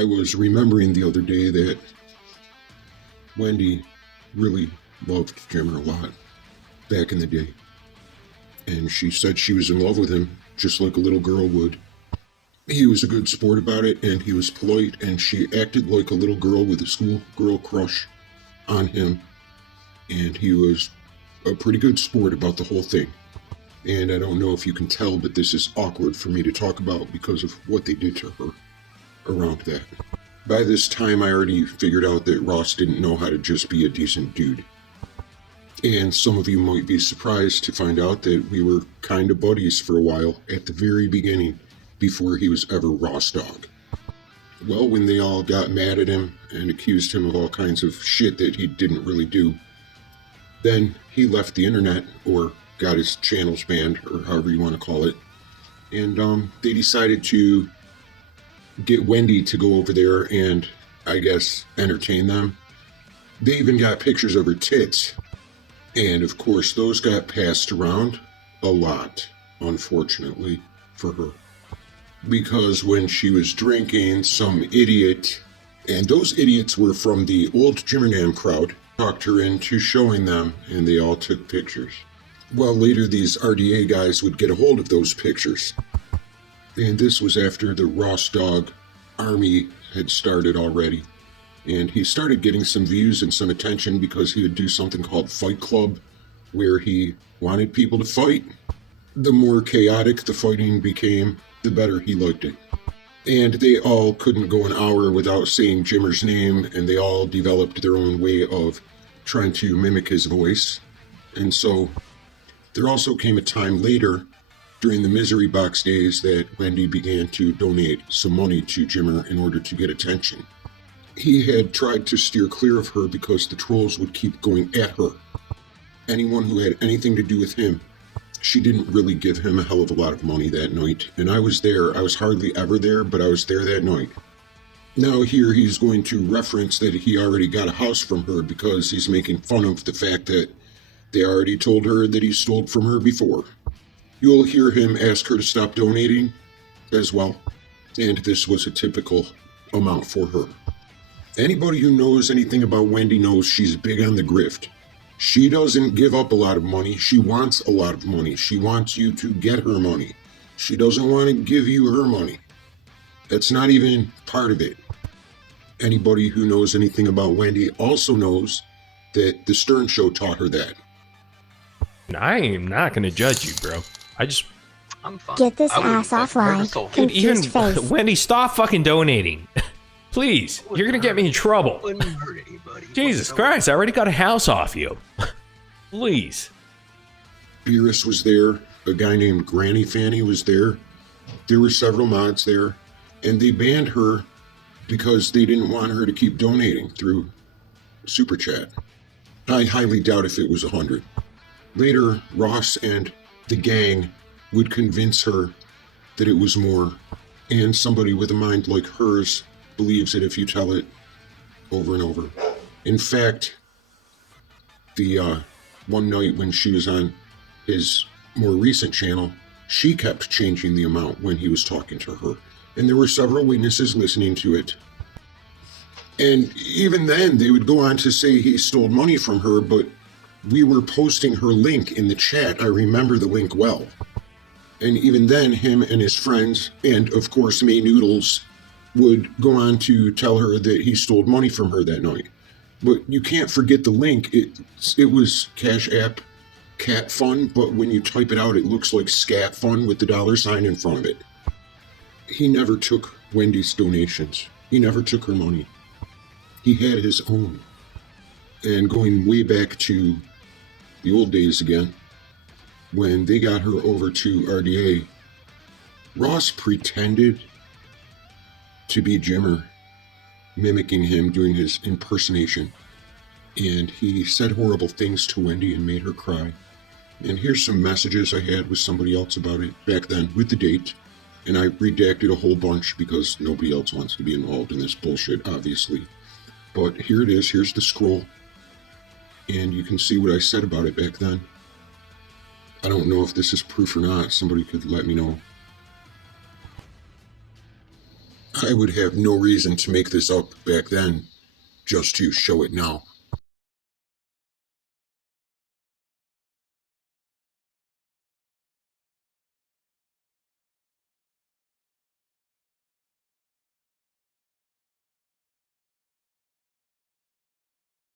I was remembering the other day that Wendy really loved Jimmer a lot back in the day. And she said she was in love with him, just like a little girl would. He was a good sport about it, and he was polite, and she acted like a little girl with a schoolgirl crush on him. And he was a pretty good sport about the whole thing. And I don't know if you can tell, but this is awkward for me to talk about because of what they did to her around that. By this time, I already figured out that Ross didn't know how to just be a decent dude. And some of you might be surprised to find out that we were kind of buddies for a while at the very beginning, before he was ever Ross Dog. Well, when they all got mad at him and accused him of all kinds of shit that he didn't really do, then he left the internet, or got his channels banned, or however you want to call it, and they decided to get Wendy to go over there and, I guess, entertain them. They even got pictures of her tits, and of course those got passed around a lot, unfortunately, for her. Because when she was drinking, some idiot, and those idiots were from the old Jimmernam crowd, talked her into showing them, and they all took pictures. Well, later these RDA guys would get a hold of those pictures. And this was after the Ross Dog army had started already. And he started getting some views and some attention because he would do something called Fight Club, where he wanted people to fight. The more chaotic the fighting became, the better he liked it. And they all couldn't go an hour without saying Jimmer's name, and they all developed their own way of trying to mimic his voice. And so there also came a time later, during the Misery Box days, that Wendy began to donate some money to Jimmer in order to get attention. He had tried to steer clear of her because the trolls would keep going at her. Anyone who had anything to do with him. She didn't really give him a hell of a lot of money that night, and I was there. I was hardly ever there, but I was there that night. Now here he's going to reference that he already got a house from her because he's making fun of the fact that they already told her that he stole from her before. You'll hear him ask her to stop donating as well, and this was a typical amount for her. Anybody who knows anything about Wendy knows she's big on the grift. She doesn't give up a lot of money. She wants a lot of money. She wants you to get her money. She doesn't want to give you her money. That's not even part of it. Anybody who knows anything about Wendy also knows that the Stern Show taught her that. I am not going to judge you, bro. I'm fine. Get this ass offline. Dude, even Confused face. Wendy, stop fucking donating. Please, you're going to get me in trouble. Wouldn't hurt anybody. Jesus Christ, I already got a house off you. Please. Beerus was there. A guy named Granny Fanny was there. There were several mods there. And they banned her because they didn't want her to keep donating through Super Chat. I highly doubt if it was 100. Later, Ross and the gang would convince her that it was more. And somebody with a mind like hers believes it if you tell it over and over. In fact, the one night when she was on his more recent channel, she kept changing the amount when he was talking to her. And there were several witnesses listening to it. And even then, they would go on to say he stole money from her, but we were posting her link in the chat. I remember the link well. And even then, him and his friends, and of course May Noodles, would go on to tell her that he stole money from her that night. But you can't forget the link. It was Cash App Cat Fun, but when you type it out, it looks like Scat Fun with the $sign in front of it. He never took Wendy's donations. He never took her money. He had his own. And going way back to the old days again, when they got her over to RDA, Ross pretended to be Jimmer, mimicking him, doing his impersonation. And he said horrible things to Wendy and made her cry. And here's some messages I had with somebody else about it back then with the date. And I redacted a whole bunch because nobody else wants to be involved in this bullshit, obviously. But here it is. Here's the scroll. And you can see what I said about it back then. I don't know if this is proof or not. Somebody could let me know. I would have no reason to make this up back then, just to show it now.